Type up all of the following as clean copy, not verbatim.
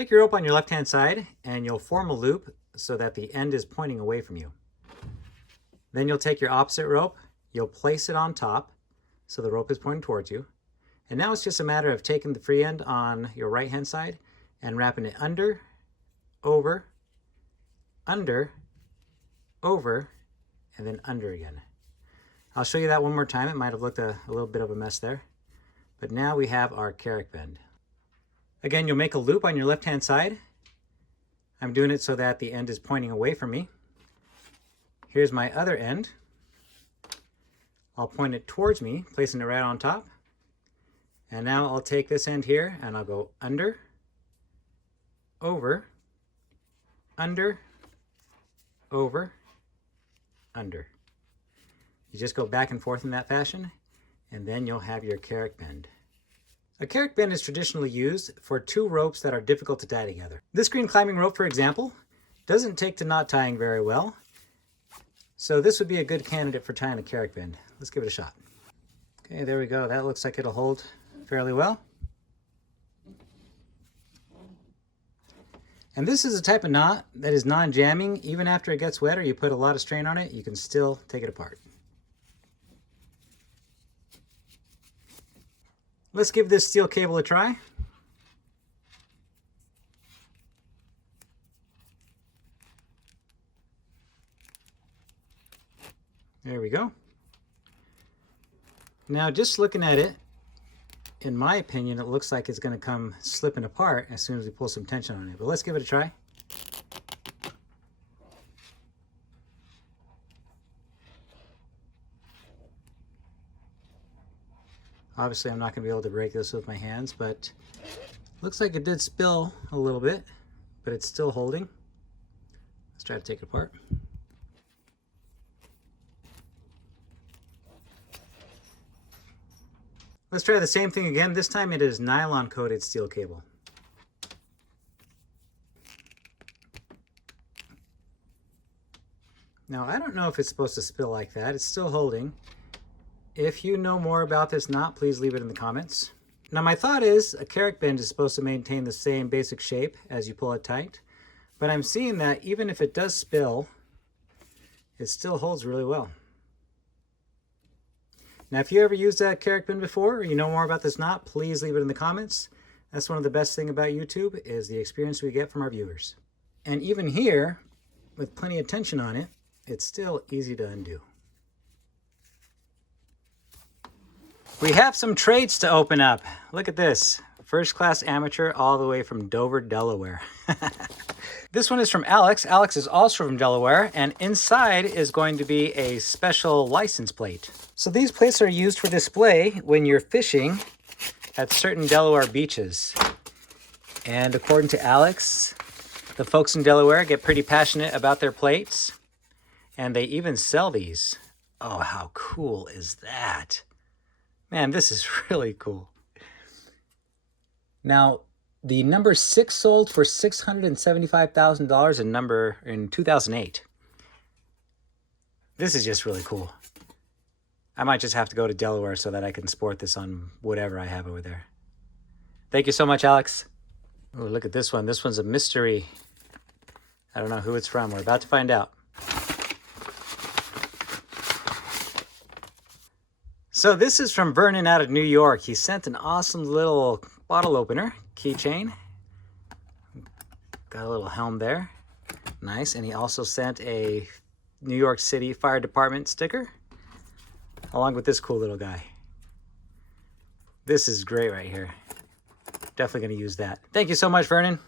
Take your rope on your left-hand side and you'll form a loop so that the end is pointing away from you. Then you'll take your opposite rope, you'll place it on top so the rope is pointing towards you. And now it's just a matter of taking the free end on your right-hand side and wrapping it under, over, over, and then under again. I'll show you that one more time. It might have looked a little bit of a mess there. But now we have our Carrick bend. Again, you'll make a loop on your left-hand side. I'm doing it so that the end is pointing away from me. Here's my other end. I'll point it towards me, placing it right on top. And now I'll take this end here and I'll go under, over, under, over, under. You just go back and forth in that fashion, and then you'll have your Carrick bend. A Carrick bend is traditionally used for two ropes that are difficult to tie together. This green climbing rope, for example, doesn't take to knot tying very well, so this would be a good candidate for tying a Carrick bend. Let's give it a shot. Okay, there we go. That looks like it'll hold fairly well. And this is a type of knot that is non-jamming. Even after it gets wet or you put a lot of strain on it, you can still take it apart. Let's give this steel cable a try. There we go. Now, just looking at it, in my opinion, it looks like it's going to come slipping apart as soon as we pull some tension on it. But let's give it a try. Obviously, I'm not going to be able to break this with my hands, but looks like it did spill a little bit, but it's still holding. Let's try to take it apart. Let's try the same thing again. This time it is nylon coated steel cable. Now, I don't know if it's supposed to spill like that. It's still holding. If you know more about this knot, please leave it in the comments. Now, my thought is a Carrick bend is supposed to maintain the same basic shape as you pull it tight, but I'm seeing that even if it does spill, it still holds really well. Now, if you ever used that Carrick bend before, or you know more about this knot, please leave it in the comments. That's one of the best things about YouTube, is the experience we get from our viewers. And even here, with plenty of tension on it, it's still easy to undo. We have some trades to open up. Look at this. First class amateur all the way from Dover, Delaware. This one is from Alex. Alex is also from Delaware, and inside is going to be a special license plate. So these plates are used for display when you're fishing at certain Delaware beaches. And according to Alex, the folks in Delaware get pretty passionate about their plates, and they even sell these. Oh, how cool is that? Man, this is really cool. Now, the number 6 sold for $675,000 in 2008. This is just really cool. I might just have to go to Delaware so that I can sport this on whatever I have over there. Thank you so much, Alex. Oh, look at this one. This one's a mystery. I don't know who it's from. We're about to find out. So this is from Vernon out of New York. He sent an awesome little bottle opener, keychain. Got a little helm there. Nice. And he also sent a New York City Fire Department sticker, along with this cool little guy. This is great right here. Definitely going to use that. Thank you so much, Vernon.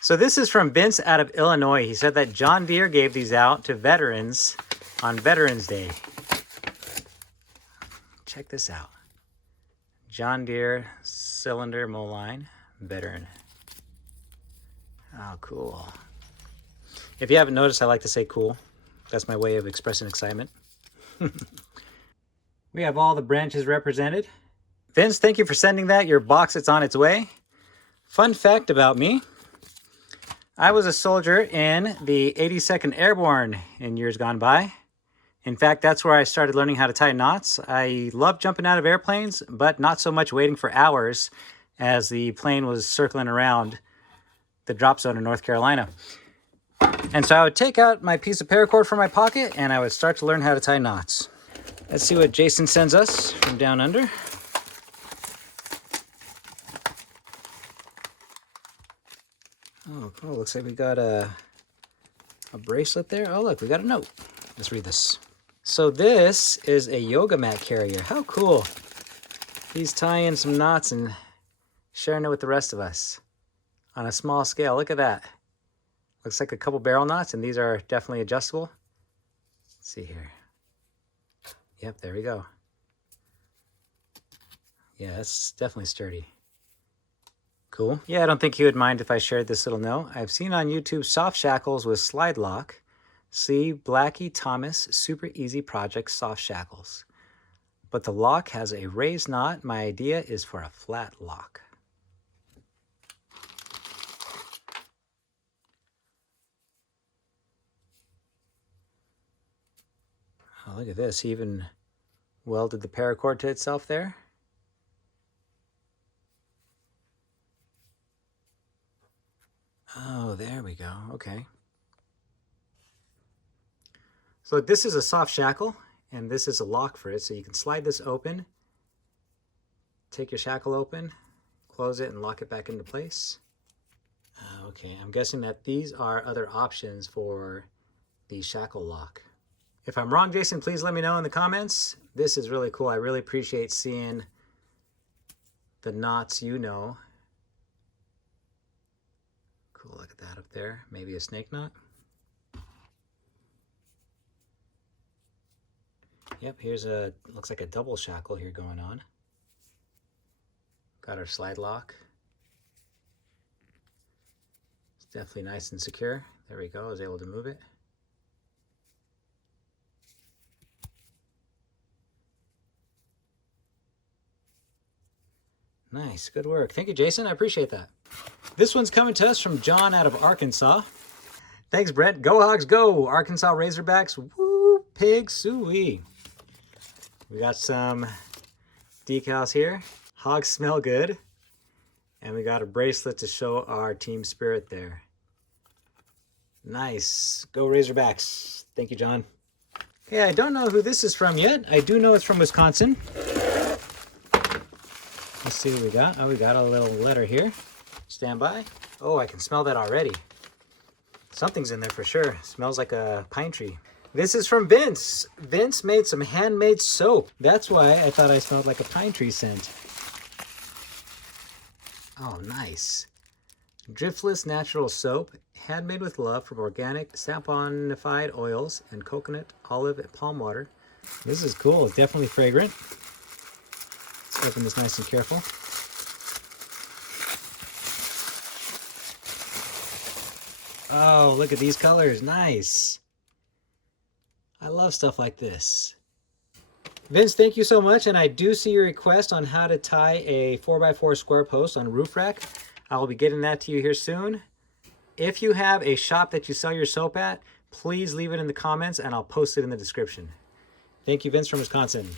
So this is from Vince out of Illinois. He said that John Deere gave these out to veterans on Veterans Day. Check this out. John Deere cylinder mow line veteran. Oh, cool. If you haven't noticed, I like to say cool. That's my way of expressing excitement. We have all the branches represented. Vince, thank you for sending that. Your box, it's on its way. Fun fact about me. I was a soldier in the 82nd Airborne in years gone by. In fact, that's where I started learning how to tie knots. I love jumping out of airplanes, but not so much waiting for hours as the plane was circling around the drop zone in North Carolina. And so I would take out my piece of paracord from my pocket and I would start to learn how to tie knots. Let's see what Jason sends us from down under. Oh, cool. Looks like we got a bracelet there. Oh, look, we got a note. Let's read this. So this is a yoga mat carrier. How cool. He's tying some knots and sharing it with the rest of us on a small scale. Look at that. Looks like a couple barrel knots, and these are definitely adjustable. Let's see here. Yep, there we go. Yeah, that's definitely sturdy. Cool. Yeah, I don't think he would mind if I shared this little note. I've seen on YouTube soft shackles with slide lock. See Blackie Thomas Super Easy Project Soft Shackles. But the lock has a raised knot. My idea is for a flat lock. Oh, look at this. He even welded the paracord to itself there. Oh, there we go. Okay. So this is a soft shackle, and this is a lock for it. So you can slide this open, take your shackle open, close it, and lock it back into place. Okay, I'm guessing that these are other options for the shackle lock. If I'm wrong, Jason, please let me know in the comments. This is really cool. I really appreciate seeing the knots you know. Cool, look at that up there. Maybe a snake knot. Yep, here's a, looks like a double shackle here going on. Got our slide lock. It's definitely nice and secure. There we go, I was able to move it. Nice, good work. Thank you, Jason, I appreciate that. This one's coming to us from John out of Arkansas. Thanks, Brett. Go Hogs, go! Arkansas Razorbacks, woo! Pig suey. We got some decals here. Hogs smell good. And we got a bracelet to show our team spirit there. Nice. Go Razorbacks. Thank you, John. Okay, I don't know who this is from yet. I do know it's from Wisconsin. Let's see what we got. Oh, we got a little letter here. Stand by. Oh, I can smell that already. Something's in there for sure. Smells like a pine tree. This is from Vince. Vince made some handmade soap. That's why I thought I smelled like a pine tree scent. Oh, nice. Driftless natural soap, handmade with love from organic saponified oils and coconut, olive, and palm water. This is cool. It's definitely fragrant. Let's open this nice and careful. Oh, look at these colors. Nice. I love stuff like this. Vince, thank you so much. And I do see your request on how to tie a 4x4 square post on a roof rack. I will be getting that to you here soon. If you have a shop that you sell your soap at, please leave it in the comments and I'll post it in the description. Thank you, Vince from Wisconsin.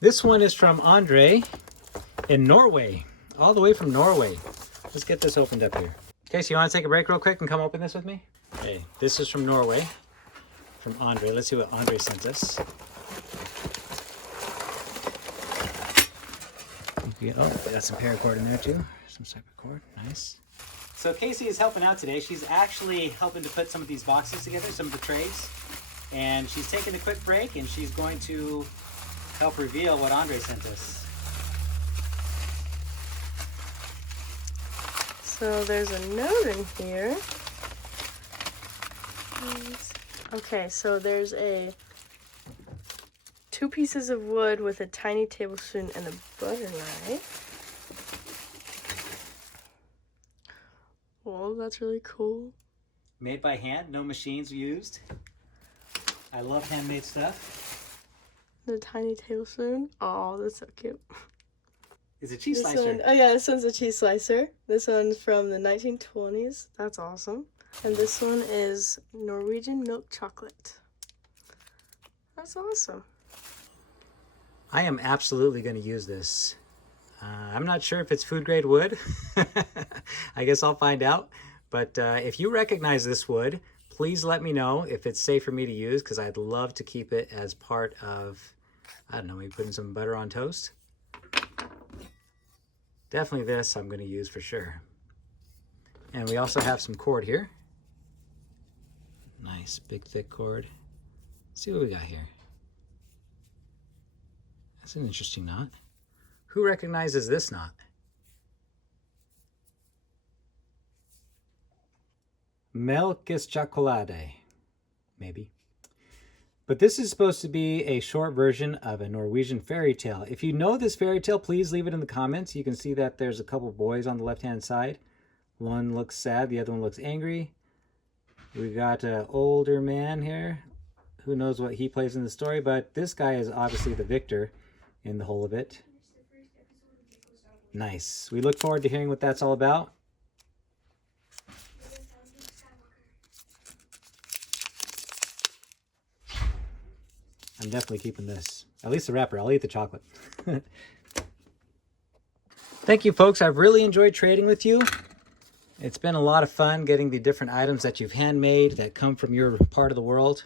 This one is from Andre in Norway, all the way from Norway. Let's get this opened up here. Okay, so you want to take a break real quick and come open this with me? Okay, this is from Norway, from Andre. Let's see what Andre sent us. Oh, got some paracord in there too. Some type of cord, nice. So Casey is helping out today. She's actually helping to put some of these boxes together, some of the trays. And she's taking a quick break and she's going to help reveal what Andre sent us. So there's a note in here. Okay, so there's two pieces of wood with a tiny tablespoon and a butter knife. Well, that's really cool. Made by hand, no machines used. I love handmade stuff. The tiny tablespoon. Oh, that's so cute. It's a cheese slicer. Oh yeah, this one's a cheese slicer. This one's from the 1920s. That's awesome. And this one is Norwegian milk chocolate. That's awesome. I am absolutely going to use this. I'm not sure if it's food grade wood. I guess I'll find out. But if you recognize this wood, please let me know if it's safe for me to use, because I'd love to keep it as part of, I don't know, maybe putting some butter on toast. Definitely this I'm going to use for sure. And we also have some cord here. Nice big thick cord. Let's see what we got here. That's an interesting knot. Who recognizes this knot? Melkis chocolade, maybe. But this is supposed to be a short version of a Norwegian fairy tale. If you know this fairy tale, please leave it in the comments. You can see that there's a couple boys on the left-hand side. One looks sad, the other one looks angry. We got an older man here. Who knows what he plays in the story, but this guy is obviously the victor in the whole of it. Nice. We look forward to hearing what that's all about. I'm definitely keeping this. At least the wrapper. I'll eat the chocolate. Thank you, folks. I've really enjoyed trading with you. It's been a lot of fun getting the different items that you've handmade that come from your part of the world.